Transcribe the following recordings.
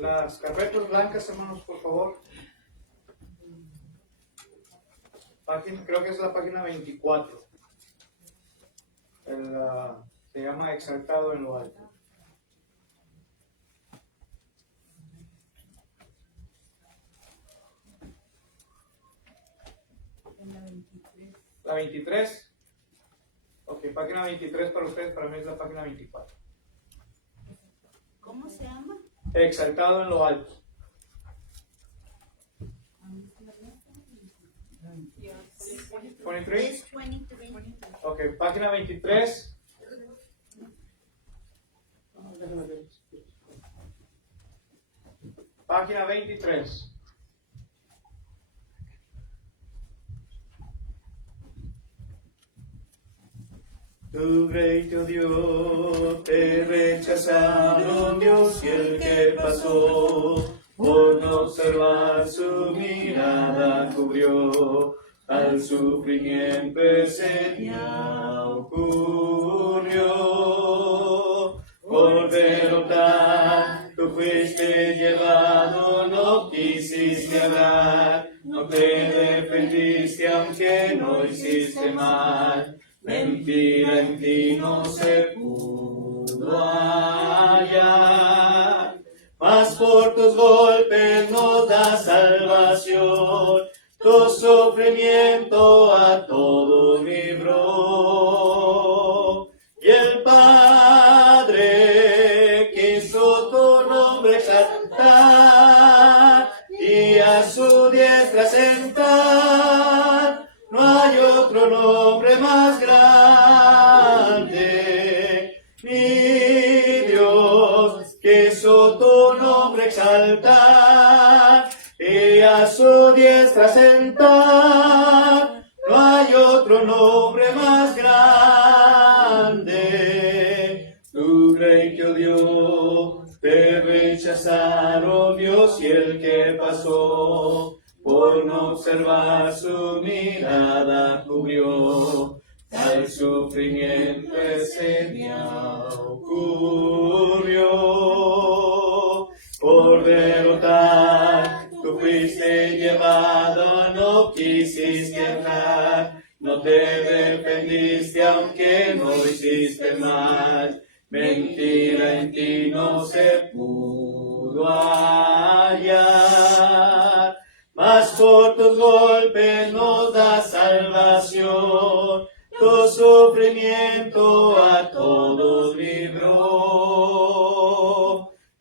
Las carpetas blancas, hermanos, por favor. Creo que es la página 24. Se llama Exaltado en lo Alto. La 23. Ok, página 23 para ustedes, para mí es la página 24. ¿Cómo se llama? Exaltado en lo alto. ¿23? Ok, página 23. Página 23. Tu rey te odió, te rechazaron Dios y el que pasó, por no observar su mirada cubrió, al sufrimiento ese día ocurrió. Por derrotar, tú fuiste llevado, no quisiste hablar, no te defendiste aunque no hiciste mal. Mentira en ti no se pudo hallar, mas por tus golpes nos da salvación, tu sufrimiento a todos libró. Y el Padre quiso tu nombre exaltar y a su diestra sentar. No hay otro nombre más grande, ni Dios quiso tu nombre exaltar y a su diestra sentar. No hay otro nombre más grande. Tu rey te odió, te rechazaron Dios y el que pasó, por no observar su mirada cubrió, al sufrimiento ese día ocurrió. Por derrotar, tú fuiste llevado, no quisiste hablar, no te defendiste aunque no hiciste mal. Mentira en ti no se pudo hallar, mas por tus golpes nos da salvación, tu sufrimiento a todos libró.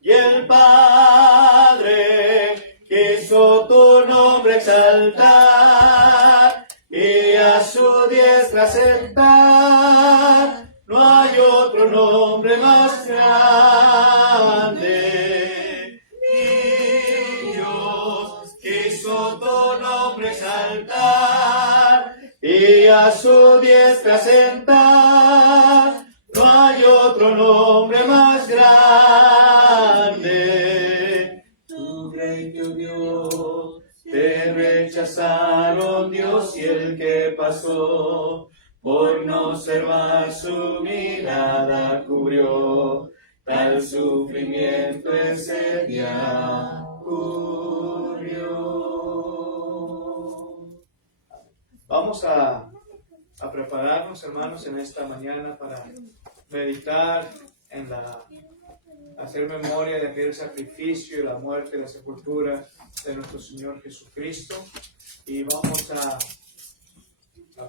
Y el Padre quiso tu nombre exaltar y a su diestra sentar. No hay otro nombre más grande, ni Dios quiso tu nombre exaltar y a su diestra sentar. No hay otro nombre más grande. Tu rey te odió, te rechazaron Dios y el que pasó, por no observar su mirada cubrió, tal sufrimiento ese día ocurrió. Vamos a prepararnos, hermanos, en esta mañana para meditar en hacer memoria de aquel sacrificio y la muerte y la sepultura de nuestro Señor Jesucristo. Y vamos a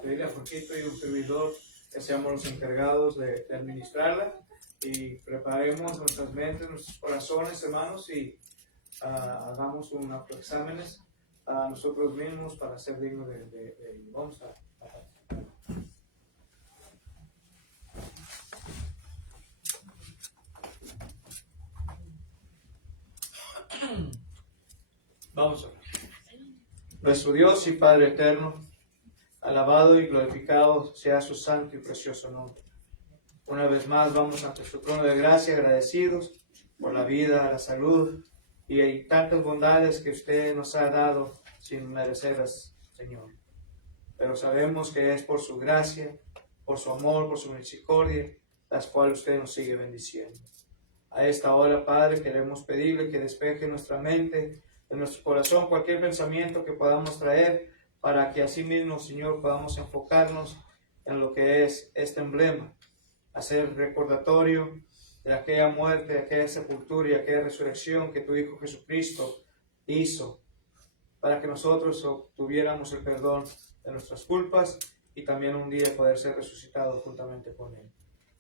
pedirle a Jorgito y un servidor que seamos los encargados de administrarla, y preparemos nuestras mentes, nuestros corazones, hermanos, y hagamos un autoexámenes a nosotros mismos para ser dignos de ello. Vamos a Vamos a ver. Nuestro Dios y Padre eterno, Alabado y glorificado sea su santo y precioso nombre. Una vez más vamos ante su trono de gracia agradecidos por la vida, la salud y tantas bondades que usted nos ha dado sin merecerlas, Señor. Pero sabemos que es por su gracia, por su amor, por su misericordia, las cuales usted nos sigue bendiciendo. A esta hora, Padre, queremos pedirle que despeje nuestra mente, en nuestro corazón, cualquier pensamiento que podamos traer, para que así mismo, Señor, podamos enfocarnos en lo que es este emblema, hacer recordatorio de aquella muerte, de aquella sepultura y aquella resurrección que tu Hijo Jesucristo hizo, para que nosotros obtuviéramos el perdón de nuestras culpas y también un día poder ser resucitados juntamente con Él.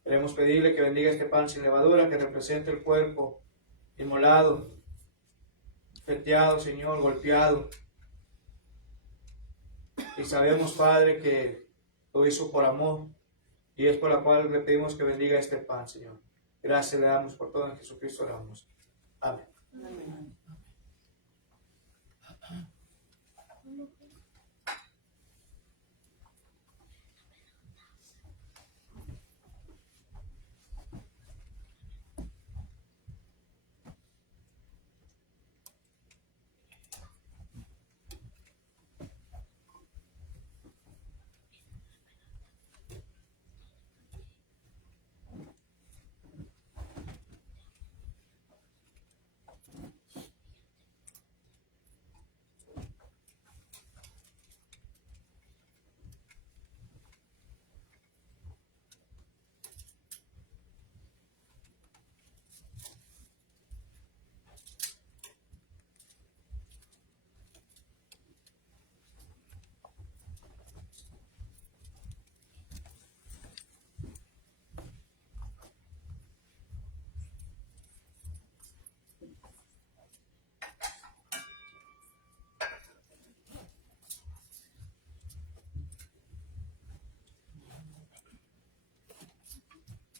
Queremos pedirle que bendiga este pan sin levadura que representa el cuerpo inmolado, feteado, Señor, golpeado. Y sabemos, Padre, que lo hizo por amor y es por la cual le pedimos que bendiga este pan, Señor. Gracias le damos por todo, en Jesucristo oramos. Amén. Amén.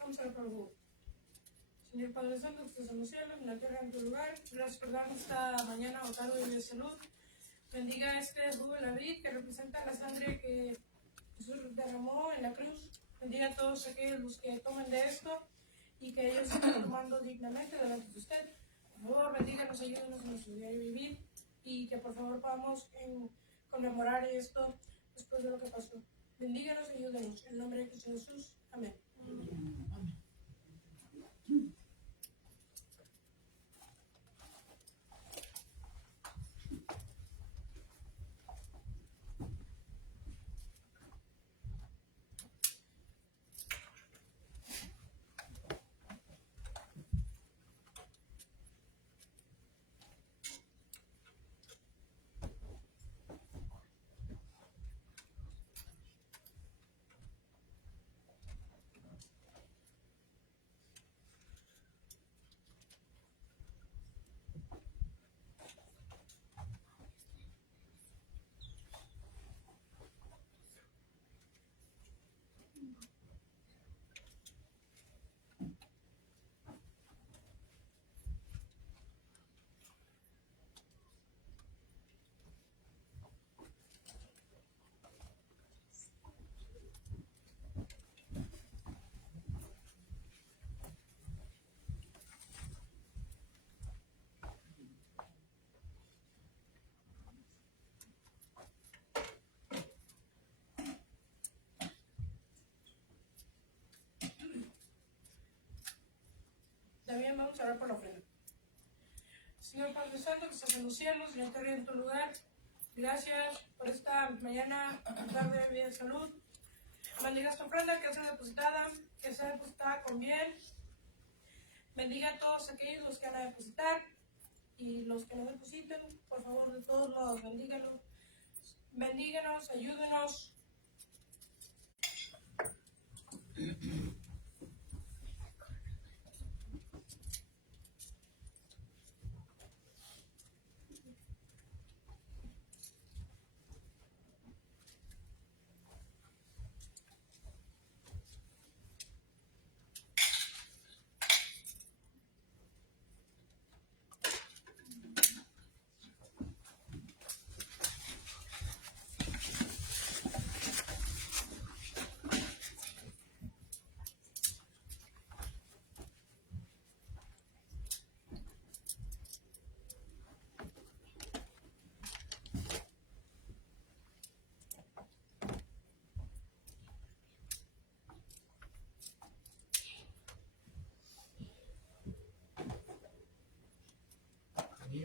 Vamos a orar por favor. Señor Padre Santo, que estás en los cielos, en la tierra, en tu lugar, gracias por darnos esta mañana o tarde de salud. Bendiga este jugo de la vid que representa la sangre que Jesús derramó en la cruz. Bendiga a todos aquellos los que tomen de esto y que ellos estén tomando dignamente delante de usted. Por favor, bendíganos, ayúdenos en nuestro diario vivir y que por favor podamos conmemorar esto después de lo que pasó. Bendíganos y ayúdenos. En el nombre de Jesús. Amén. También vamos a orar por la ofrenda. Señor Padre Santo, que estás en los cielos, en la tierra y en tu lugar, gracias por esta mañana, tarde de vida de salud. Bendiga esta ofrenda que sea depositada con bien. Bendiga a todos aquellos los que van a depositar y los que no depositen, por favor, de todos modos, bendíganos. Bendíganos, ayúdenos.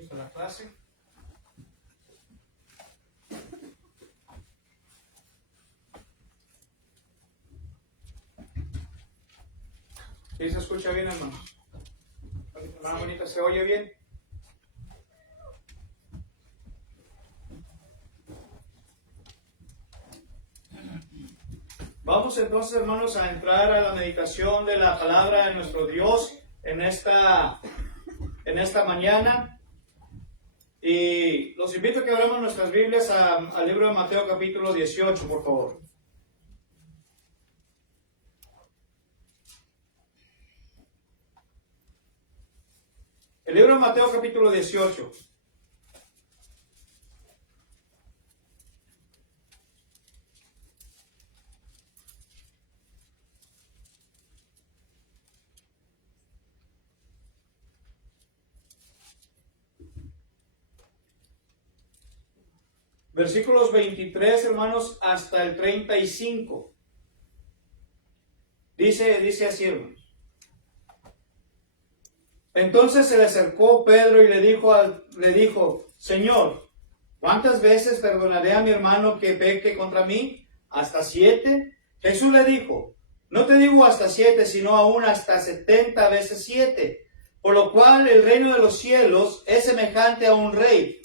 Bienvenidos a la clase. ¿Sí se escucha bien, hermanos? Hermana bonita, ¿se oye bien? Vamos entonces, hermanos, a entrar a la meditación de la palabra de nuestro Dios en esta mañana. Y los invito a que abramos nuestras Biblias al libro de Mateo capítulo 18, por favor. El libro de Mateo capítulo 18. Versículos 23, hermanos, hasta el 35. Dice así, hermanos. Entonces se le acercó Pedro y le dijo, Señor, ¿cuántas veces perdonaré a mi hermano que peque contra mí? ¿Hasta 7? Jesús le dijo, no te digo hasta 7, sino aún hasta 70 veces 7. Por lo cual el reino de los cielos es semejante a un rey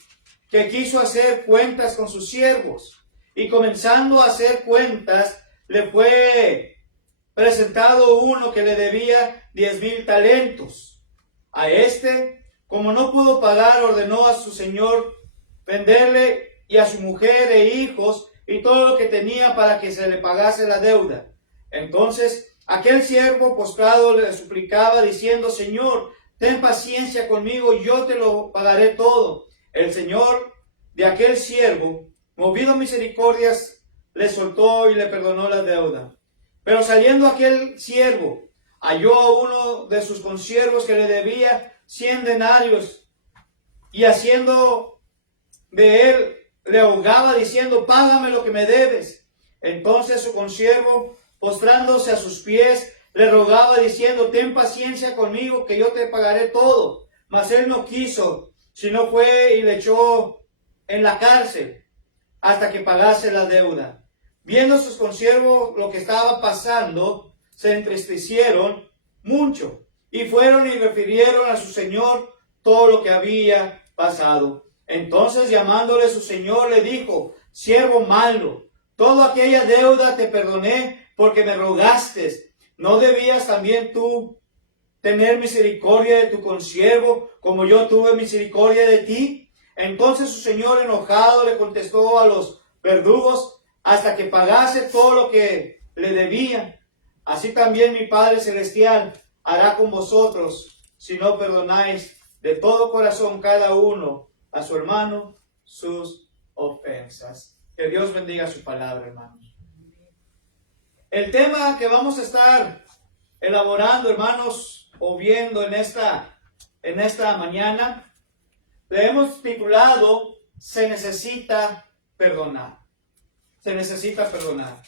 que quiso hacer cuentas con sus siervos, y comenzando a hacer cuentas, le fue presentado uno que le debía 10,000 talentos. A este, como no pudo pagar, ordenó a su señor venderle y a su mujer e hijos y todo lo que tenía para que se le pagase la deuda. Entonces aquel siervo postrado le suplicaba diciendo, Señor, ten paciencia conmigo y yo te lo pagaré todo. El señor de aquel siervo, movido a misericordias, le soltó y le perdonó la deuda. Pero saliendo aquel siervo, halló a uno de sus consiervos que le debía 100 denarios, y haciendo de él, le ahogaba diciendo, págame lo que me debes. Entonces su consiervo, postrándose a sus pies, le rogaba diciendo, ten paciencia conmigo que yo te pagaré todo. Mas él no quiso, sino fue y le echó en la cárcel hasta que pagase la deuda. Viendo sus consiervos lo que estaba pasando, se entristecieron mucho y fueron y refirieron a su señor todo lo que había pasado. Entonces llamándole su señor le dijo, siervo malo, toda aquella deuda te perdoné porque me rogaste. ¿No debías también tú tener misericordia de tu consiervo como yo tuve misericordia de ti? Entonces su señor enojado le contestó a los verdugos hasta que pagase todo lo que le debían. Así también mi Padre Celestial hará con vosotros si no perdonáis de todo corazón cada uno a su hermano sus ofensas. Que Dios bendiga su palabra, hermanos. El tema que vamos a estar elaborando, hermanos, o viendo en esta mañana, le hemos titulado, se necesita perdonar. Se necesita perdonar.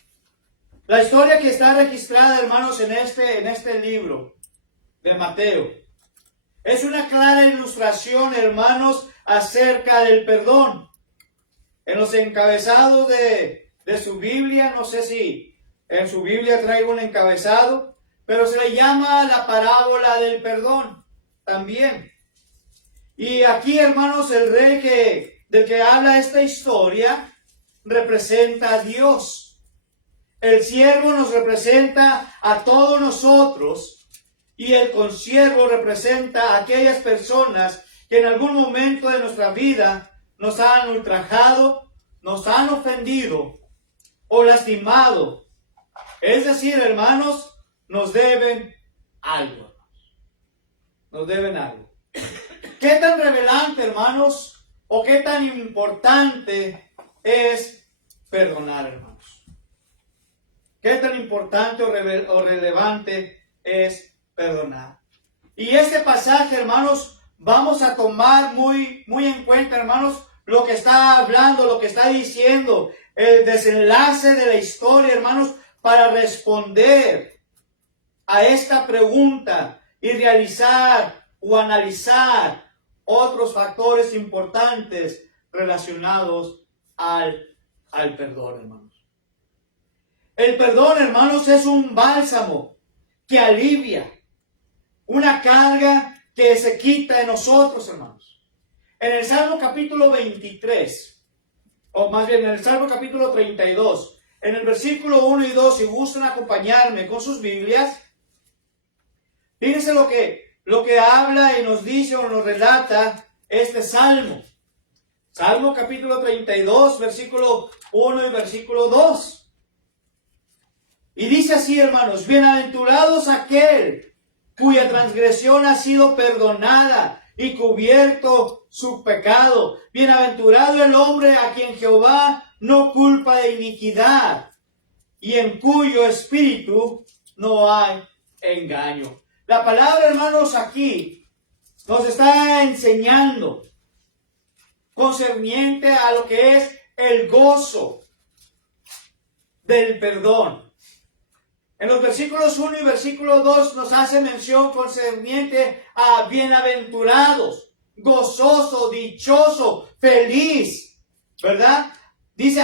La historia que está registrada, hermanos, en este libro de Mateo, es una clara ilustración, hermanos, acerca del perdón. En los encabezados de su Biblia, no sé si en su Biblia traigo un encabezado, pero se le llama la parábola del perdón también. Y aquí, hermanos, el rey del que habla esta historia representa a Dios. El siervo nos representa a todos nosotros y el consiervo representa a aquellas personas que en algún momento de nuestra vida nos han ultrajado, nos han ofendido o lastimado. Es decir, hermanos, nos deben algo. Nos deben algo. ¿Qué tan revelante, hermanos, o qué tan importante es perdonar, hermanos? ¿Qué tan importante o relevante es perdonar? Y este pasaje, hermanos, vamos a tomar muy en cuenta, hermanos, lo que está hablando, lo que está diciendo, el desenlace de la historia, hermanos, para responder a esta pregunta y realizar o analizar otros factores importantes relacionados al perdón, hermanos. El perdón, hermanos, es un bálsamo que alivia una carga que se quita de nosotros, hermanos. En el Salmo capítulo 23, o más bien en el Salmo capítulo 32, en el versículo 1 y 2, si gustan acompañarme con sus Biblias, fíjense lo que habla y nos dice o nos relata este Salmo. Salmo capítulo 32, versículo 1 y versículo 2. Y dice así, hermanos: bienaventurados aquel cuya transgresión ha sido perdonada y cubierto su pecado. Bienaventurado el hombre a quien Jehová no culpa de iniquidad y en cuyo espíritu no hay engaño. La palabra, hermanos, aquí nos está enseñando concerniente a lo que es el gozo del perdón. En los versículos 1 y versículo 2 nos hace mención concerniente a bienaventurados, gozoso, dichoso, feliz, ¿verdad? Dice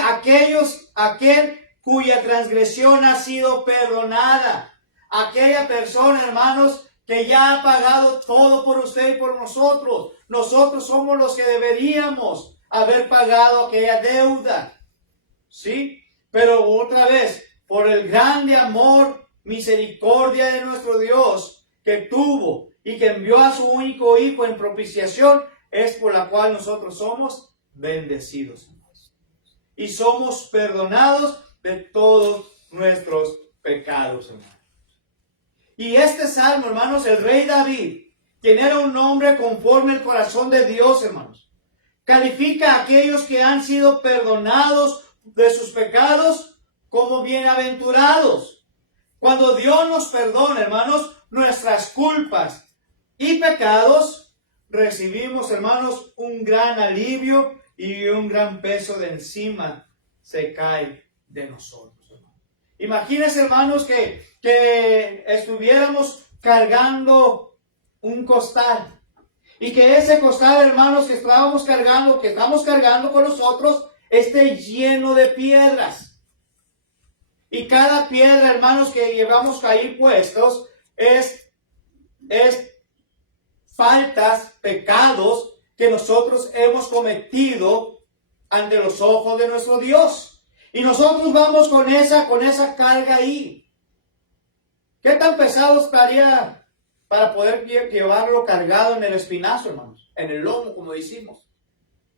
aquel cuya transgresión ha sido perdonada. Aquella persona, hermanos, que ya ha pagado todo por usted y por nosotros. Nosotros somos los que deberíamos haber pagado aquella deuda. ¿Sí? Pero otra vez, por el grande amor, misericordia de nuestro Dios que tuvo y que envió a su único Hijo en propiciación, es por la cual nosotros somos bendecidos. Y somos perdonados de todos nuestros pecados, hermanos. Y este salmo, hermanos, el rey David, quien era un hombre conforme al corazón de Dios, hermanos, califica a aquellos que han sido perdonados de sus pecados como bienaventurados. Cuando Dios nos perdona, hermanos, nuestras culpas y pecados, recibimos, hermanos, un gran alivio y un gran peso de encima se cae de nosotros, hermanos. Imagínense, hermanos, que estuviéramos cargando un costal y que ese costal, hermanos, que estamos cargando con nosotros, esté lleno de piedras. Y cada piedra, hermanos, que llevamos ahí puestos es faltas, pecados que nosotros hemos cometido ante los ojos de nuestro Dios. Y nosotros vamos con esa carga ahí. ¿Qué tan pesado estaría para poder llevarlo cargado en el espinazo, hermanos? En el lomo, como decimos,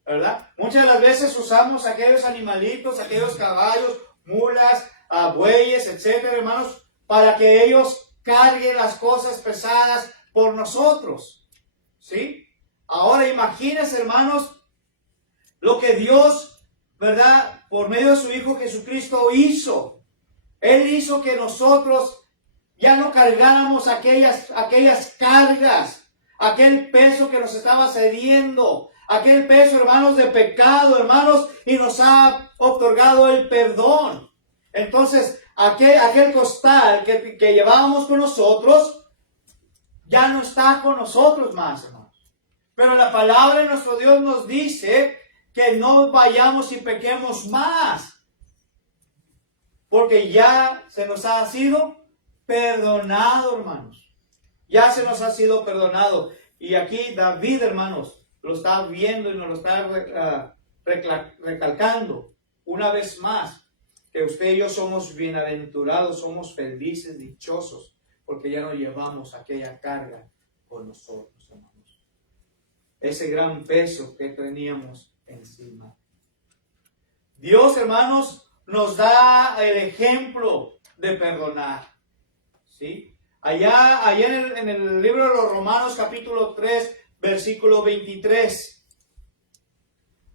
¿verdad? Muchas de las veces usamos aquellos animalitos, aquellos caballos, mulas, bueyes, etcétera, hermanos, para que ellos carguen las cosas pesadas por nosotros. ¿Sí? Ahora imagínense, hermanos, lo que Dios, ¿verdad?, por medio de su Hijo Jesucristo hizo. Él hizo que nosotros ya no cargáramos aquellas cargas, aquel peso que nos estaba cediendo, aquel peso, hermanos, de pecado, hermanos, y nos ha otorgado el perdón. Entonces, aquel costal que llevábamos con nosotros, ya no está con nosotros más, hermanos. Pero la palabra de nuestro Dios nos dice que no vayamos y pequemos más, porque ya se nos ha sido perdonado, hermanos. Ya se nos ha sido perdonado. Y aquí David, hermanos, lo está viendo y nos lo está recalcando una vez más, que usted y yo somos bienaventurados, somos felices, dichosos, porque ya no llevamos aquella carga con nosotros, hermanos. Ese gran peso que teníamos encima. Dios, hermanos, nos da el ejemplo de perdonar. ¿Sí? Allá en el libro de los Romanos, capítulo 3, versículo 23.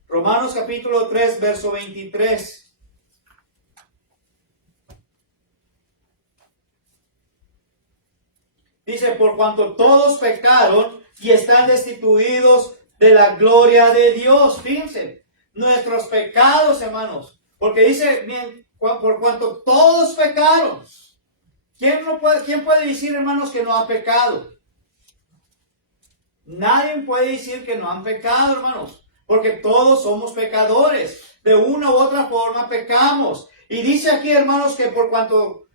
Romanos capítulo 3, verso 23. Dice: por cuanto todos pecaron y están destituidos de la gloria de Dios. Fíjense, nuestros pecados, hermanos. Porque dice, bien, por cuanto todos pecaron. ¿Quién puede decir, hermanos, que no ha pecado? Nadie puede decir que no han pecado, hermanos, porque todos somos pecadores. De una u otra forma pecamos. Y dice aquí, hermanos, que por cuanto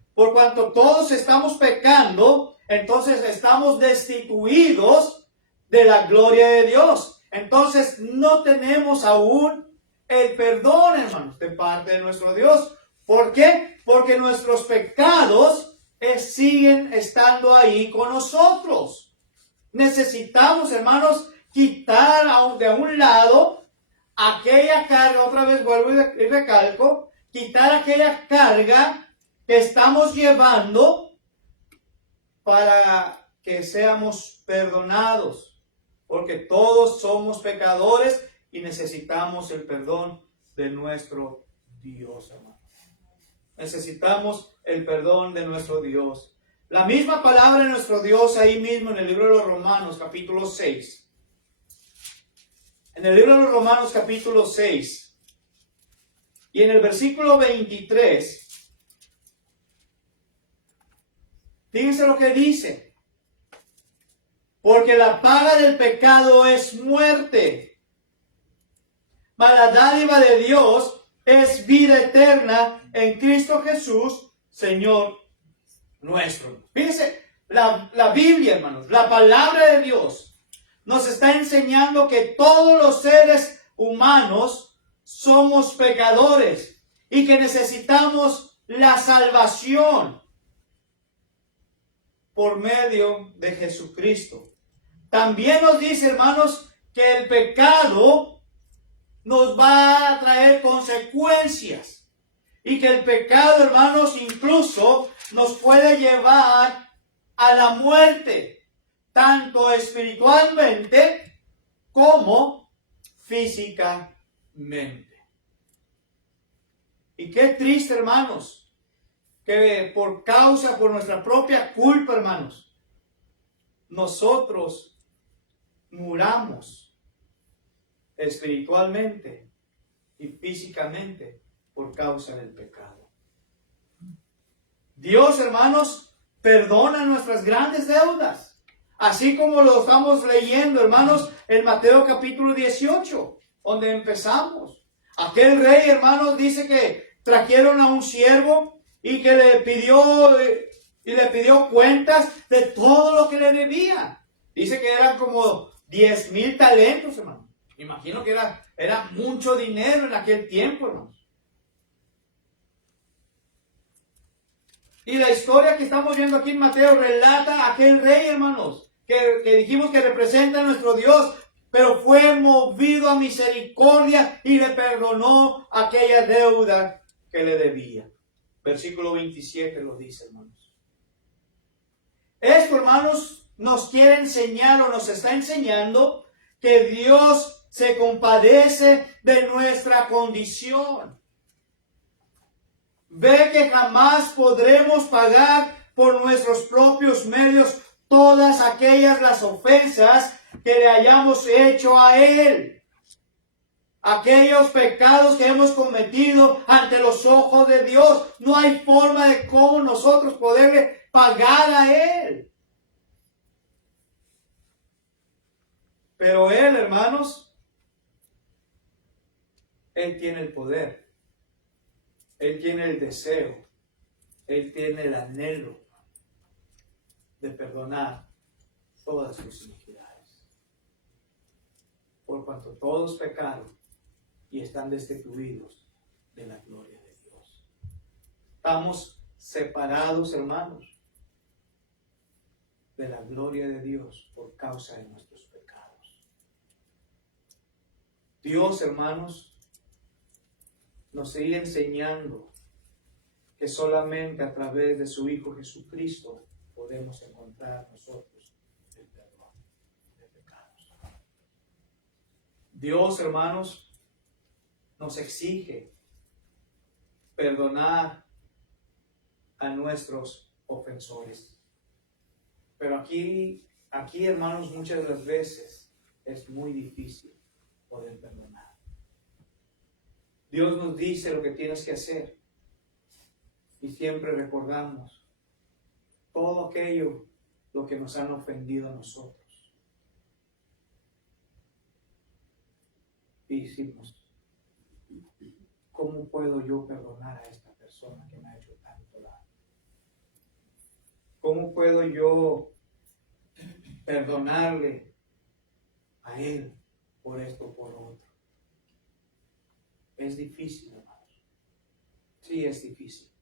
todos estamos pecando, entonces estamos destituidos de la gloria de Dios. Entonces no tenemos aún el perdón, hermanos, de parte de nuestro Dios. ¿Por qué? Porque nuestros pecados siguen estando ahí con nosotros. Necesitamos, hermanos, quitar de un lado aquella carga, otra vez vuelvo y recalco, quitar aquella carga que estamos llevando para que seamos perdonados, porque todos somos pecadores y necesitamos el perdón de nuestro Dios, hermano. Necesitamos el perdón de nuestro Dios. La misma palabra de nuestro Dios ahí mismo en el libro de los Romanos, capítulo 6. En el libro de los Romanos, capítulo 6, y en el versículo 23, fíjense lo que dice. Porque la paga del pecado es muerte, mas la dádiva de Dios es vida eterna en Cristo Jesús, Señor nuestro. Fíjense, la Biblia, hermanos, la palabra de Dios, nos está enseñando que todos los seres humanos somos pecadores y que necesitamos la salvación por medio de Jesucristo. También nos dice, hermanos, que el pecado nos va a traer consecuencias y que el pecado, hermanos, incluso nos puede llevar a la muerte, tanto espiritualmente como físicamente. Y qué triste, hermanos, que por nuestra propia culpa, hermanos, nosotros muramos espiritualmente y físicamente por causa del pecado. Dios, hermanos, perdona nuestras grandes deudas. Así como lo estamos leyendo, hermanos, en Mateo capítulo 18, donde empezamos. Aquel rey, hermanos, dice que trajeron a un siervo y que le pidió cuentas de todo lo que le debía. Dice que eran como 10,000 talentos, hermano. Imagino que era mucho dinero en aquel tiempo, hermanos. Y la historia que estamos viendo aquí en Mateo relata a aquel rey, hermanos, que dijimos que representa a nuestro Dios, pero fue movido a misericordia y le perdonó aquella deuda que le debía. Versículo 27 lo dice, hermanos. Esto, hermanos, nos quiere enseñar o nos está enseñando que Dios se compadece de nuestra condición. Ve que jamás podremos pagar por nuestros propios medios todas las ofensas que le hayamos hecho a Él. Aquellos pecados que hemos cometido ante los ojos de Dios. No hay forma de cómo nosotros poderle pagar a Él. Pero Él, hermanos, Él tiene el poder. Él tiene el deseo. Él tiene el anhelo de perdonar todas sus iniquidades. Por cuanto todos pecaron y están destituidos de la gloria de Dios. Estamos separados, hermanos, de la gloria de Dios por causa de nuestros pecados. Dios, hermanos, nos sigue enseñando que solamente a través de su Hijo Jesucristo podemos encontrar nosotros el perdón de pecados. Dios, hermanos, nos exige perdonar a nuestros ofensores. Pero aquí, hermanos, muchas de las veces es muy difícil poder perdonar. Dios nos dice lo que tienes que hacer. Y siempre recordamos todo aquello lo que nos han ofendido a nosotros. decimos, ¿cómo puedo yo perdonar a esta persona que me ha hecho tanto daño? ¿Cómo puedo yo perdonarle a él por esto o por otro? Es difícil, hermanos. Sí, es difícil,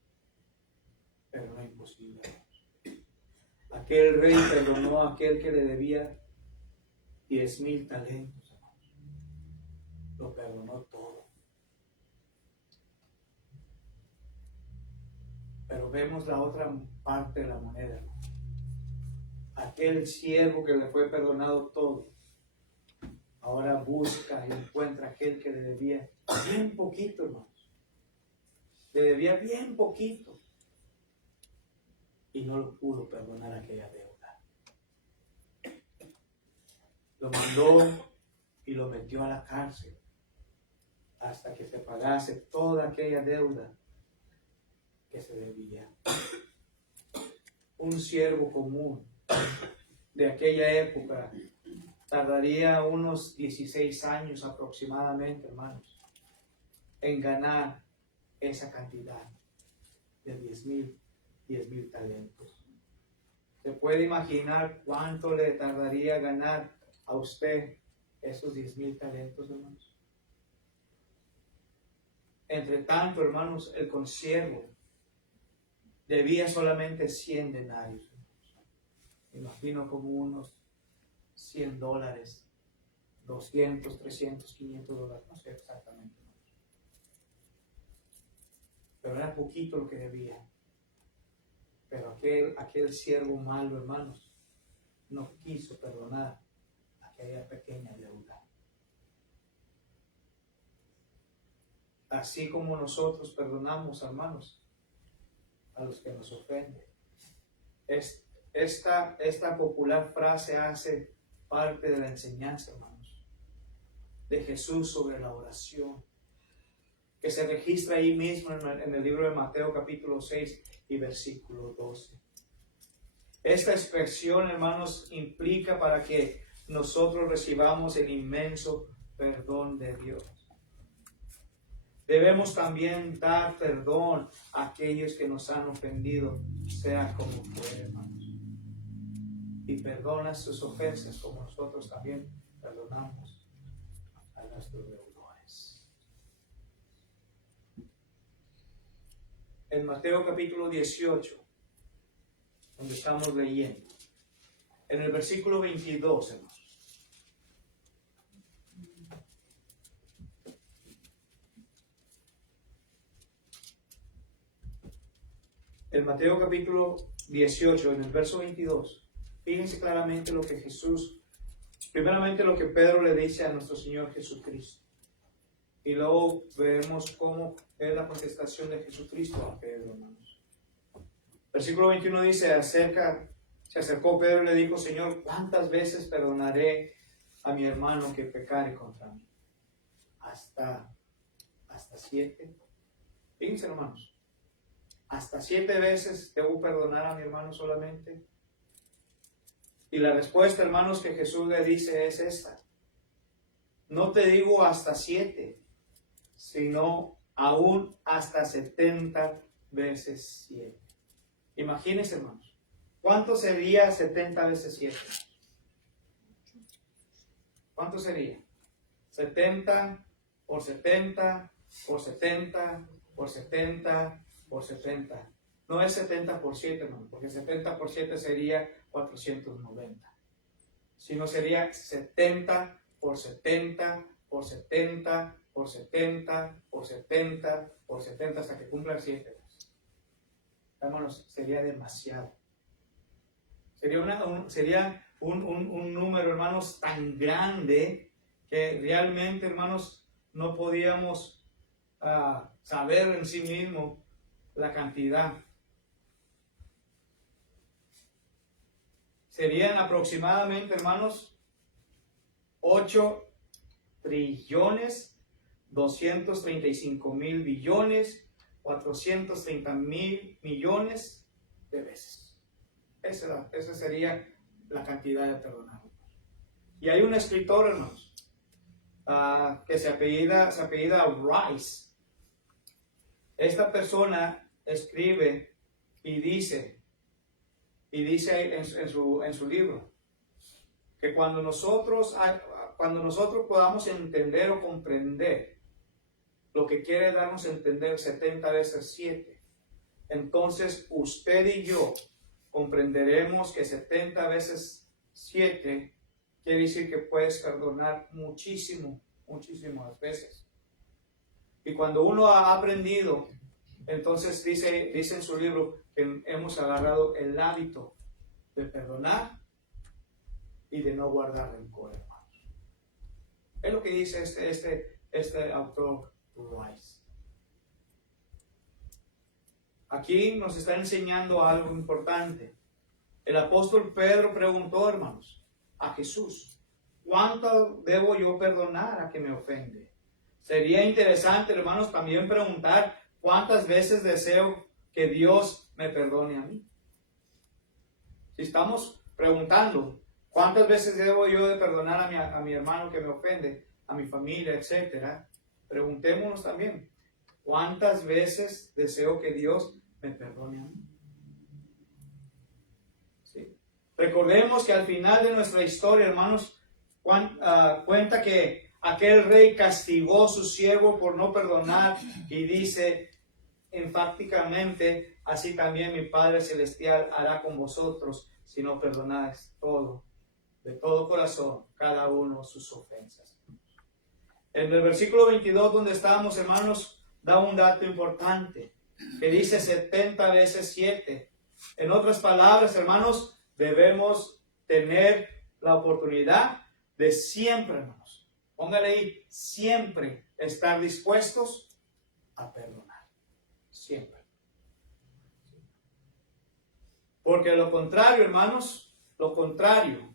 pero no es imposible, hermanos. Aquel rey perdonó a aquel que le debía 10,000 talentos, hermanos. Lo perdonó todo. Pero vemos la otra parte de la moneda, hermanos. Aquel siervo que le fue perdonado todo, ahora busca y encuentra a aquel que le debía bien poquito, hermanos. Le debía bien poquito. Y no lo pudo perdonar aquella deuda. Lo mandó y lo metió a la cárcel hasta que se pagase toda aquella deuda que se debía. Un siervo común de aquella época tardaría unos 16 años aproximadamente, hermanos, en ganar esa cantidad de 10,000 talentos. ¿Se puede imaginar cuánto le tardaría ganar a usted esos 10,000 talentos, hermanos? Entre tanto, hermanos, el consiervo debía solamente 100 denarios. Me imagino como unos $100, 200, 300, 500 dólares, no sé exactamente. Pero era poquito lo que debía. Pero aquel siervo malo, hermanos, no quiso perdonar aquella pequeña deuda. Así como nosotros perdonamos, hermanos, a los que nos ofenden. Esta popular frase hace parte de la enseñanza, hermanos, de Jesús sobre la oración, que se registra ahí mismo en el libro de Mateo capítulo 6 y versículo 12. Esta expresión, hermanos, implica para que nosotros recibamos el inmenso perdón de Dios. Debemos también dar perdón a aquellos que nos han ofendido, sea como fuere, hermanos. Y perdona sus ofensas como nosotros también perdonamos a nuestros deudores. En Mateo capítulo 18, donde estamos leyendo, en el versículo 22, hermanos. En Mateo capítulo 18, en el verso 22, fíjense claramente lo que primeramente lo que Pedro le dice a nuestro Señor Jesucristo. Y luego veremos cómo es la contestación de Jesucristo a Pedro, hermanos. Versículo 21 dice, se acercó Pedro y le dijo, Señor, ¿cuántas veces perdonaré a mi hermano que pecare contra mí? ¿Hasta 7? Fíjense, hermanos. ¿Hasta 7 veces debo perdonar a mi hermano solamente? Y la respuesta, hermanos, que Jesús le dice es esta. No te digo hasta 7, sino aún hasta 70 veces 7. Imagínense, hermanos. ¿Cuánto sería 70 veces 7? ¿Cuánto sería? 70 por 70 por 70 por 70 por 70. No es 70 por 7, hermano, porque 70 por 7 sería 490. Sino sería 70 por 70 por 70 por 70 por 70 por 70 hasta que cumplan 7. Hermanos, sería demasiado. Sería un número, hermanos, tan grande que realmente, hermanos, no podíamos saber en sí mismo la cantidad. Serían aproximadamente, hermanos, 8 trillones 235 mil billones 430 mil millones de veces. Esa sería la cantidad de perdonar. Y hay un escritor, hermanos, que se apellida Rice. Esta persona escribe y dice en su libro que cuando nosotros podamos entender o comprender lo que quiere darnos a entender 70 veces 7, entonces usted y yo comprenderemos que 70 veces 7 quiere decir que puedes perdonar muchísimas veces. Y cuando uno ha aprendido, entonces dice en su libro que hemos agarrado el hábito de perdonar y de no guardar rencor, hermanos. Es lo que dice este autor Rice. Aquí nos está enseñando algo importante. El apóstol Pedro preguntó, hermanos, a Jesús: ¿cuánto debo yo perdonar a que me ofende? Sería interesante, hermanos, también preguntar cuántas veces deseo que Dios me perdone a mí. Si estamos preguntando cuántas veces debo yo de perdonar a mi hermano que me ofende, a mi familia, etcétera, preguntémonos también cuántas veces deseo que Dios me perdone a mí. ¿Sí? Recordemos que al final de nuestra historia, hermanos, cuenta que aquel rey castigó a su siervo por no perdonar y dice enfáticamente: así también mi Padre Celestial hará con vosotros si no perdonáis de todo corazón, cada uno sus ofensas. En el versículo 22 donde estábamos, hermanos, da un dato importante que dice 70 veces 7. En otras palabras, hermanos, debemos tener la oportunidad de siempre, hermanos, póngale ahí, siempre estar dispuestos a perdonar. Siempre. Porque lo contrario, hermanos, lo contrario,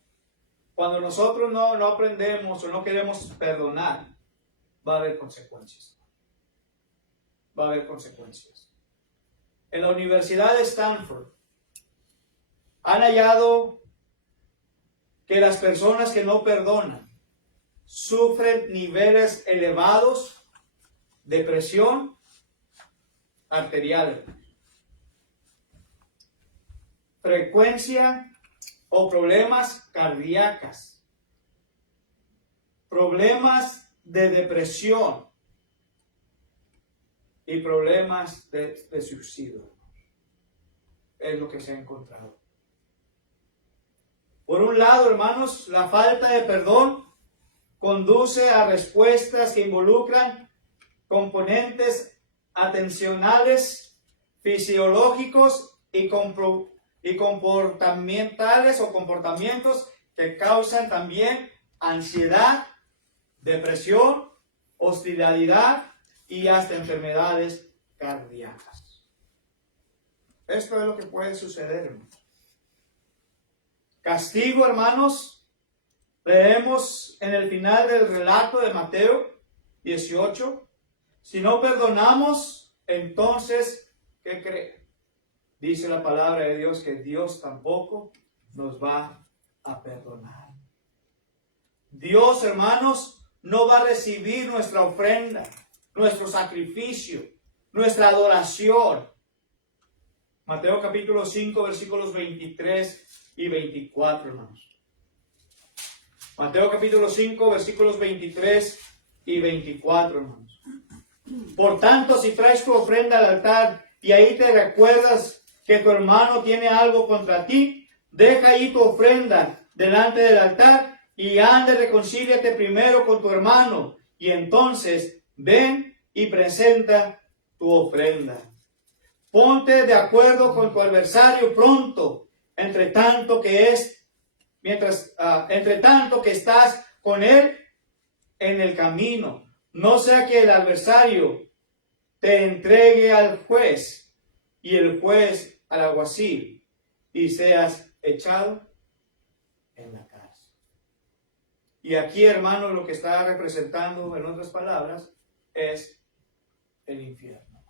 cuando nosotros no aprendemos o no queremos perdonar, va a haber consecuencias. Va a haber consecuencias. En la Universidad de Stanford han hallado que las personas que no perdonan sufren niveles elevados de presión arterial, frecuencia o problemas cardíacos, problemas de depresión y problemas de suicidio. Es lo que se ha encontrado. Por un lado, hermanos, la falta de perdón conduce a respuestas que involucran componentes atencionales, fisiológicos y comportamentales o comportamientos que causan también ansiedad, depresión, hostilidad y hasta enfermedades cardíacas. Esto es lo que puede suceder, hermanos. Castigo, hermanos, leemos en el final del relato de Mateo 18. Si no perdonamos, entonces, ¿qué cree? Dice la palabra de Dios que Dios tampoco nos va a perdonar. Dios, hermanos, no va a recibir nuestra ofrenda, nuestro sacrificio, nuestra adoración. Mateo capítulo 5, versículos 23 y 24, hermanos. Mateo capítulo 5, versículos 23 y 24, hermanos. Por tanto, si traes tu ofrenda al altar y ahí te recuerdas que tu hermano tiene algo contra ti, deja ahí tu ofrenda delante del altar y anda y reconcíliate primero con tu hermano, y entonces ven y presenta tu ofrenda. Ponte de acuerdo con tu adversario pronto, entre tanto que estás con él en el camino. No sea que el adversario te entregue al juez y el juez al alguacil y seas echado en la cárcel. Y aquí, hermanos, lo que está representando, en otras palabras, es el infierno.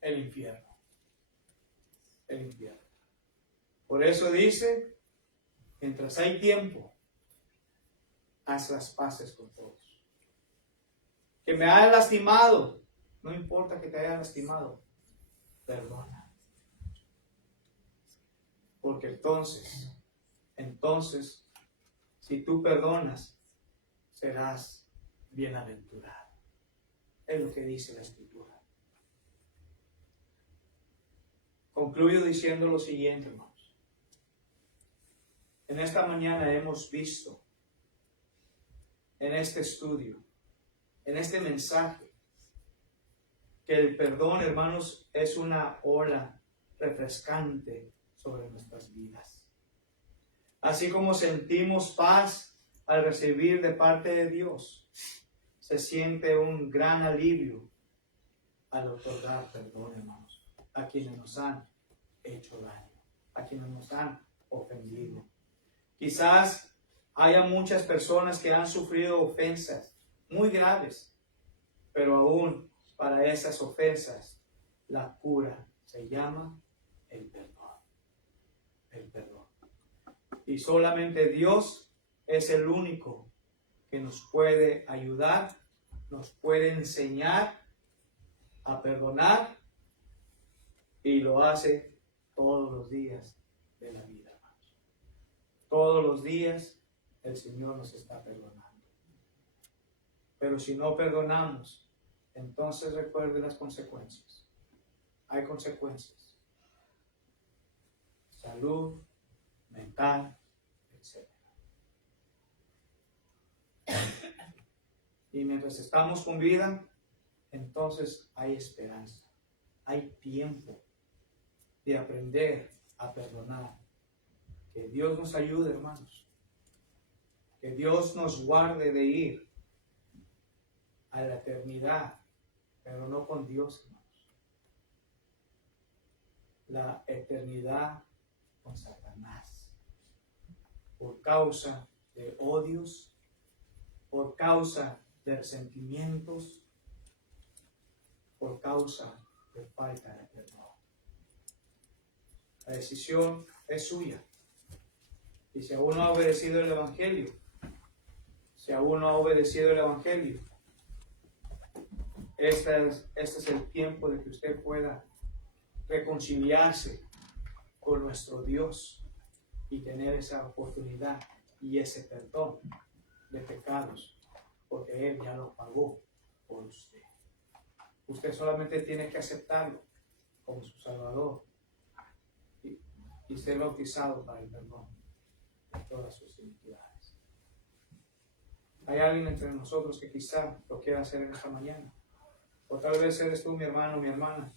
El infierno. El infierno. Por eso dice, mientras hay tiempo, haz las paces con todos. que me haya lastimado, no importa que te haya lastimado, perdona. Porque entonces, si tú perdonas, serás bienaventurado. Es lo que dice la Escritura. Concluyo diciendo lo siguiente, hermanos. En esta mañana hemos visto, en este estudio, en este mensaje, que el perdón, hermanos, es una ola refrescante sobre nuestras vidas. Así como sentimos paz al recibir de parte de Dios, se siente un gran alivio al otorgar perdón, hermanos, a quienes nos han hecho daño, a quienes nos han ofendido. Quizás haya muchas personas que han sufrido ofensas muy graves, pero aún para esas ofensas la cura se llama el perdón. El perdón. Y solamente Dios es el único que nos puede ayudar, nos puede enseñar a perdonar, y lo hace todos los días de la vida, hermanos. Todos los días el Señor nos está perdonando. Pero si no perdonamos, entonces recuerde las consecuencias. Hay consecuencias. Salud, mental, etc. Y mientras estamos con vida, entonces hay esperanza. Hay tiempo de aprender a perdonar. Que Dios nos ayude, hermanos. Que Dios nos guarde de ir a la eternidad, pero no con Dios, hermanos. La eternidad con Satanás. Por causa de odios, por causa de resentimientos, por causa de falta de perdón. La decisión es suya. Y si aún no ha obedecido el Evangelio, este es el tiempo de que usted pueda reconciliarse con nuestro Dios y tener esa oportunidad y ese perdón de pecados, porque Él ya lo pagó por usted. Usted solamente tiene que aceptarlo como su Salvador y ser bautizado para el perdón de todas sus iniquidades. Hay alguien entre nosotros que quizá lo quiera hacer en esta mañana, o tal vez eres tú, mi hermano, mi hermana.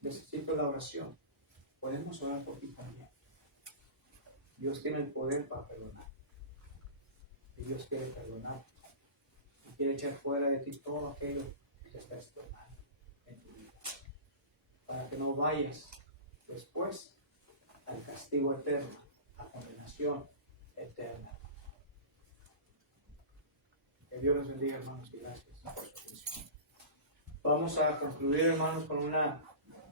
Necesito la oración. Podemos orar por ti también. Dios tiene el poder para perdonar. Y Dios quiere perdonar. Y quiere echar fuera de ti todo aquello que te está estorbando en tu vida. Para que no vayas después al castigo eterno, a condenación eterna. Que Dios los bendiga, hermanos, y gracias por su atención. Vamos a concluir, hermanos, con una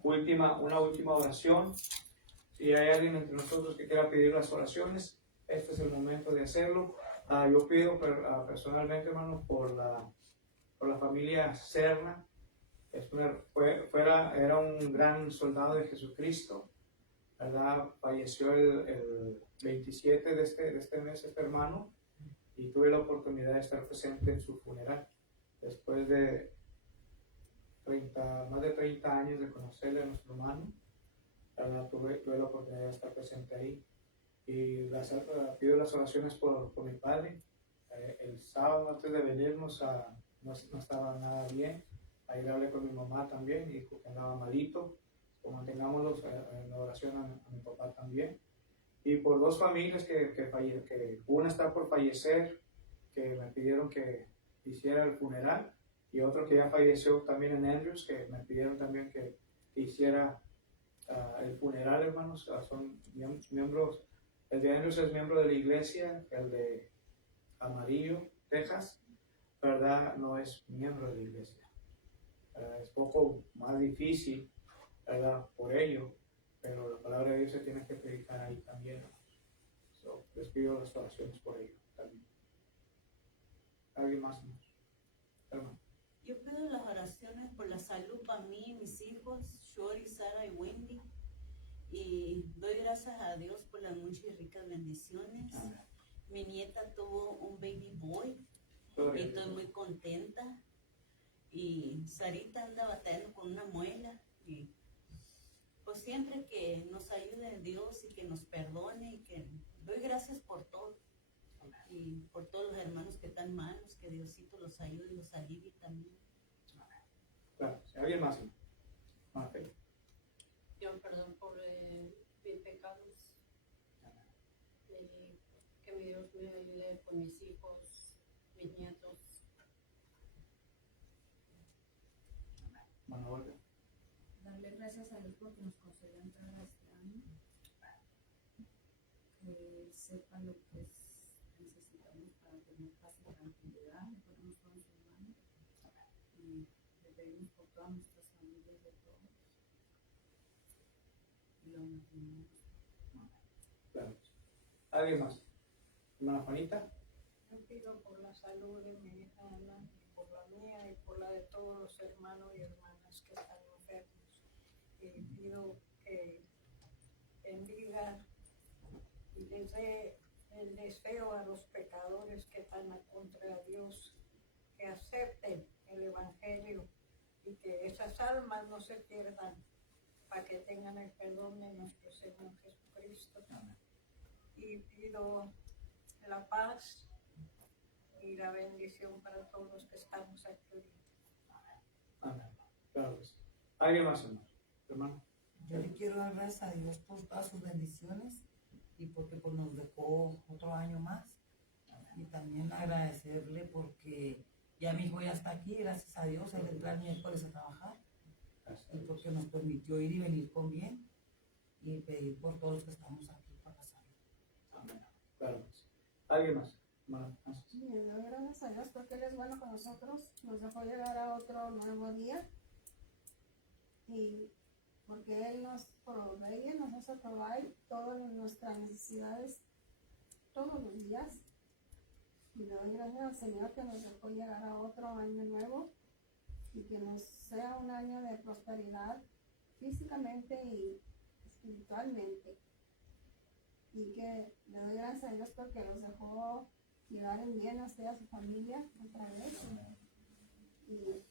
última oración. Si hay alguien entre nosotros que quiera pedir las oraciones, este es el momento de hacerlo. Yo pido personalmente, hermano, por la familia Serna. Era un gran soldado de Jesucristo, ¿verdad? Falleció el 27 de este mes este hermano, y tuve la oportunidad de estar presente en su funeral. Después de más de 30 años de conocerle a nuestro hermano, tuve la oportunidad de estar presente ahí. Y pido las oraciones por mi padre. El sábado antes de venirnos no estaba nada bien. Ahí le hablé con mi mamá también, y que andaba malito. Mantengámoslos en la oración a mi papá también. Y por dos familias que una está por fallecer, que me pidieron que hiciera el funeral, y otro que ya falleció también en Andrews, que me pidieron también que hiciera el funeral, hermanos. Son miembros. El de Andrews es miembro de la iglesia, el de Amarillo, Texas, ¿verdad? No es miembro de la iglesia. Es poco más difícil, ¿verdad? Por ello, pero la palabra de Dios se tiene que predicar ahí también. Les pido las oraciones por ello también. ¿Alguien más? Hermano. Yo pido las oraciones por la salud para mí y mis hijos, Shori, Sara y Wendy. Y doy gracias a Dios por las muchas y ricas bendiciones. Amén. Mi nieta tuvo un baby boy Gloria y a Dios. estoy muy contenta. Y Sarita anda batallando con una muela. Y pues siempre que nos ayude Dios y que nos perdone y que doy gracias por todo. Y por todos los hermanos que están malos, que Diosito los ayude y los alivie también. Claro. ¿Alguien más? Ok. Yo perdón por mis pecados. Que mi Dios me ayude con mis hijos, mis nietos. Mano Olga. Darle gracias a Dios porque nos concedió entrar a este año. Que sepa lo que necesitamos para tener paz y tranquilidad. Le ponemos todo en sus manos. Y le pedimos por todas nuestras familias de todos. Y lo mantenemos. Claro. ¿Alguien más? Hermana Juanita. Yo pido por la salud de mi hija Ana, y por la mía y por la de todos los hermanos y hermanas que están enfermos. Y pido que bendiga y les dé el deseo a los pecadores que están contra Dios, que acepten el Evangelio y que esas almas no se pierdan, para que tengan el perdón de nuestro Señor Jesucristo. Amén. Y pido la paz y la bendición para todos los que estamos aquí. Amén. Claro que sí. ¿Alguien más, hermano? Yo le quiero dar gracias a Dios por todas sus bendiciones y porque pues, nos dejó otro año más. Y también agradecerle porque ya mi hijo ya está aquí, gracias a Dios, él entra el miércoles a trabajar y porque nos permitió ir y venir con bien y pedir por todos los que estamos aquí para pasarlo. Amén. Claro que sí. ¿Alguien más? Hermano Francis. Y le doy gracias a Dios porque Él es bueno con nosotros, nos dejó llegar a otro nuevo día y porque Él nos provee, nos hace proveer todas nuestras necesidades todos los días. Y le doy gracias al Señor que nos dejó llegar a otro año nuevo y que nos sea un año de prosperidad físicamente y espiritualmente. Y que le doy gracias a Dios porque nos dejó llegar en bien a usted y a su familia otra vez. Y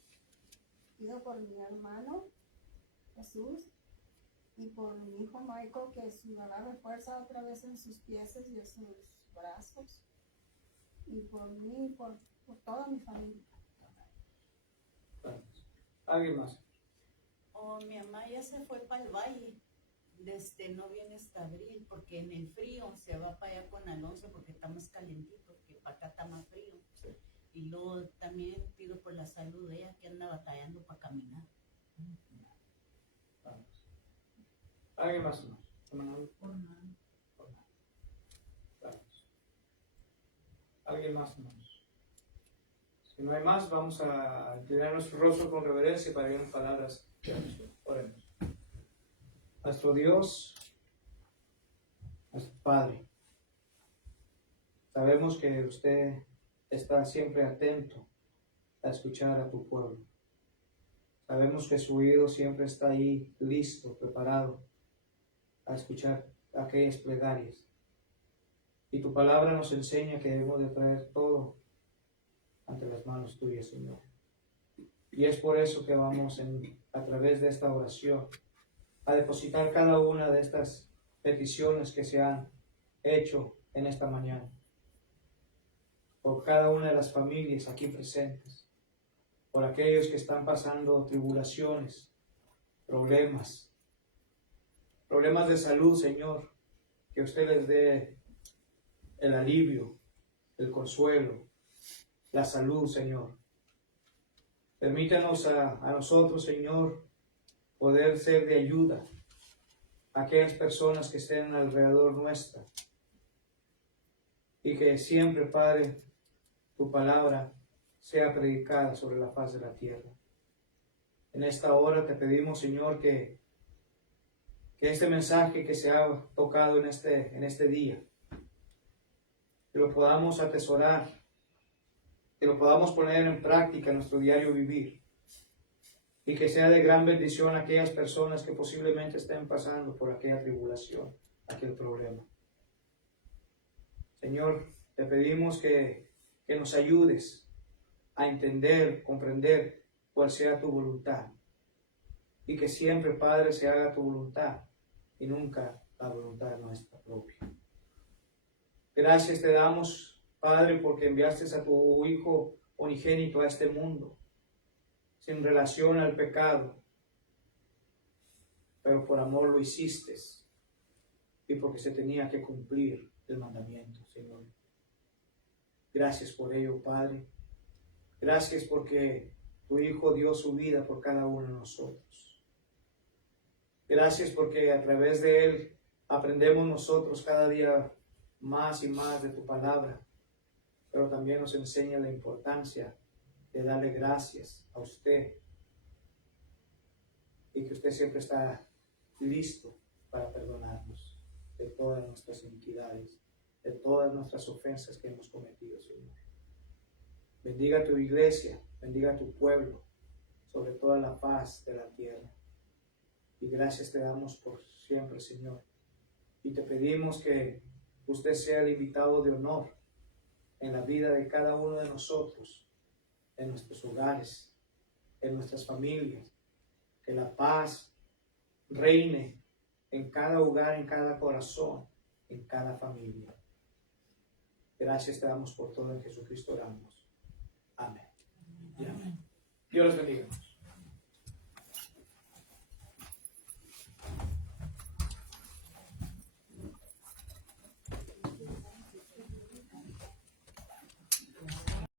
pido por mi hermano Jesús y por mi hijo Michael que su agarre fuerza otra vez en sus pies y en sus brazos. Y por mí y por toda mi familia. Claro que sí. ¿Alguien más? Oh, mi mamá ya se fue para el valle. No viene hasta abril porque en el frío se va para allá con Alonso porque está más calentito, que para acá está más frío. Sí. Y luego también pido por la salud de ella que anda batallando para caminar. Claro que sí. ¿Alguien más, hermano? Por nada. Claro que sí. ¿Alguien más, hermanos? Si no hay más, vamos a inclinar nuestro rostro con reverencia para ir en palabras. Oremos. Nuestro Dios, nuestro Padre, sabemos que usted está siempre atento a escuchar a tu pueblo. Sabemos que su oído siempre está ahí listo, preparado a escuchar aquellas plegarias. Y tu palabra nos enseña que debemos de traer todo ante las manos tuyas, Señor. Y es por eso que vamos a través de esta oración a depositar cada una de estas peticiones que se han hecho en esta mañana. Por cada una de las familias aquí presentes. Por aquellos que están pasando tribulaciones, problemas de salud, Señor. Que usted les dé el alivio, el consuelo, la salud, Señor. Permítanos a nosotros, Señor, poder ser de ayuda a aquellas personas que estén alrededor nuestra. Y que siempre, Padre, tu palabra sea predicada sobre la faz de la tierra. En esta hora te pedimos, Señor, que este mensaje que se ha tocado en este día, que lo podamos atesorar que lo podamos poner en práctica en nuestro diario vivir y que sea de gran bendición a aquellas personas que posiblemente estén pasando por aquella tribulación, aquel problema. Señor, te pedimos que nos ayudes a entender, comprender cuál sea tu voluntad y que siempre, Padre, se haga tu voluntad y nunca la voluntad nuestra propia. Gracias te damos, Padre, porque enviaste a tu Hijo unigénito a este mundo, sin relación al pecado, pero por amor lo hiciste y porque se tenía que cumplir el mandamiento, Señor. Gracias por ello, Padre. Gracias porque tu Hijo dio su vida por cada uno de nosotros. Gracias porque a través de Él aprendemos nosotros cada día más y más de tu palabra, pero también nos enseña la importancia de darle gracias a usted y que usted siempre está listo para perdonarnos de todas nuestras iniquidades, de todas nuestras ofensas que hemos cometido, Señor. Bendiga tu iglesia, bendiga tu pueblo, sobre toda la faz de la tierra. Y gracias te damos por siempre, Señor. Y te pedimos que usted sea el invitado de honor en la vida de cada uno de nosotros, en nuestros hogares, en nuestras familias. Que la paz reine en cada hogar, en cada corazón, en cada familia. Gracias te damos por todo, en Jesucristo oramos. Amén. Dios les bendiga.